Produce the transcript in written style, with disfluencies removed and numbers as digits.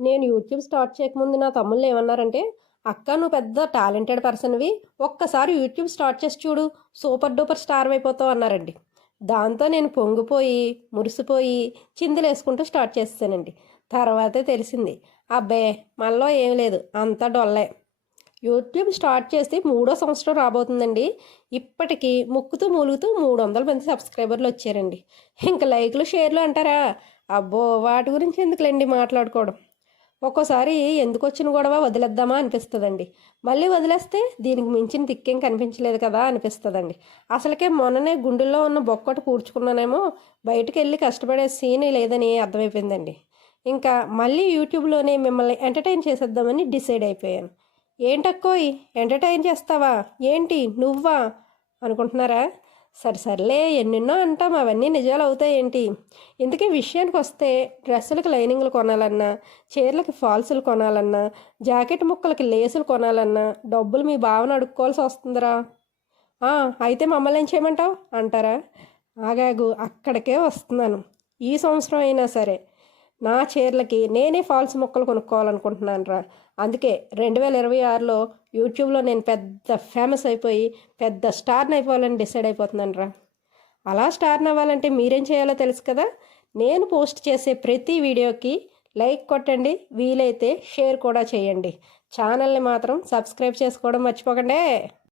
నేను YouTube start చేయకముందు నా తమ్ముళ్ళు ఏమన్నారంటే, "అక్క నువ్వు పెద్ద టాలెంటెడ్ పర్సన్‌వి. ఒక్కసారి యూట్యూబ్ స్టార్ట్ చేసి చూడు. సూపర్ డూపర్ స్టార్ అయిపోతావు" అన్నారండి. దాంతో నేను పొంగిపోయి, మురిసిపోయి, చిందులేసుకుంటూ స్టార్ట్ చేసేసానండి. తర్వాతే తెలిసింది, అబ్బే! మనలో ఏమి లేదు. అంతా డొల్లే. యూట్యూబ్ స్టార్ట్ చేసి మూడో సంవత్సరం రాబోతుందండి. ఇప్పటికి ముక్కుతూ, మూలుగుతూ 300 మంది సబ్స్క్రైబర్లు వచ్చారండి. ఇంక లైక్‌లు, షేర్‌లు అంటారా? అబ్బో! వాటి గురించి ఎందుకులెండి మాట్లాడుకోవడం. ఒక్కోసారి ఎందుకొచ్చిన గొడవ వదిలేద్దామా అనిపిస్తుందండి. మళ్ళీ వదిలేస్తే దీనికి మించిన దిక్కేం కనిపించలేదు కదా అనిపిస్తుందండి. అసలుకే మొన్ననే గుండెల్లో ఉన్న బొక్కటి పూడ్చుకున్నానేమో, బయటికెళ్ళి కష్టపడే సీన్ లేదని అర్థమైపోయిందండి. ఇంకా మళ్ళీ యూట్యూబ్‌లోనే మిమ్మల్ని ఎంటర్‌టైన్ చేసేద్దామని డిసైడ్ అయిపోయాను. ఏంటక్కోయ్ ఎంటర్‌టైన్ చేస్తావా? ఏంటి నువ్వా? అనుకుంటున్నారా? సరే సర్లే ఎన్నెన్నో అంటాం అవన్నీ నిజాలు అవుతాయేంటి? ఇంతకీ విషయానికొస్తే డ్రెస్సులకి లైనింగ్‌లు కొనాలన్నా, చీరలకి ఫాల్సులు కొనాలన్నా, జాకెట్ ముక్కలకి లేసులు కొనాలన్నా డబ్బులు మీ బావని అడుక్కోవాల్సి వస్తుందిరా. ఆ! అయితే మమ్మల్నేం చేయమంటావు? అంటారా? ఆగాగు అక్కడికే వస్తున్నాను. ఈ సంవత్సరం అయినా సరే నా చీరలకి నేనే ఫాల్స్ ముక్కలు కొనుక్కోవాలనుకుంటున్నాను రా. అందుకే 2026లో యూట్యూబ్లో నేను పెద్ద ఫేమస్ అయిపోయి పెద్ద స్టార్ని అయిపోవాలని డిసైడ్ అయిపోతున్నాను రా. అలా స్టార్ని అవ్వాలంటే మీరేం చేయాలో తెలుసు కదా. నేను పోస్ట్ చేసే ప్రతి వీడియోకి లైక్ కొట్టండి, వీలైతే షేర్ కూడా చేయండి. ఛానల్ని మాత్రం సబ్స్క్రైబ్ చేసుకోవడం మర్చిపోకండి.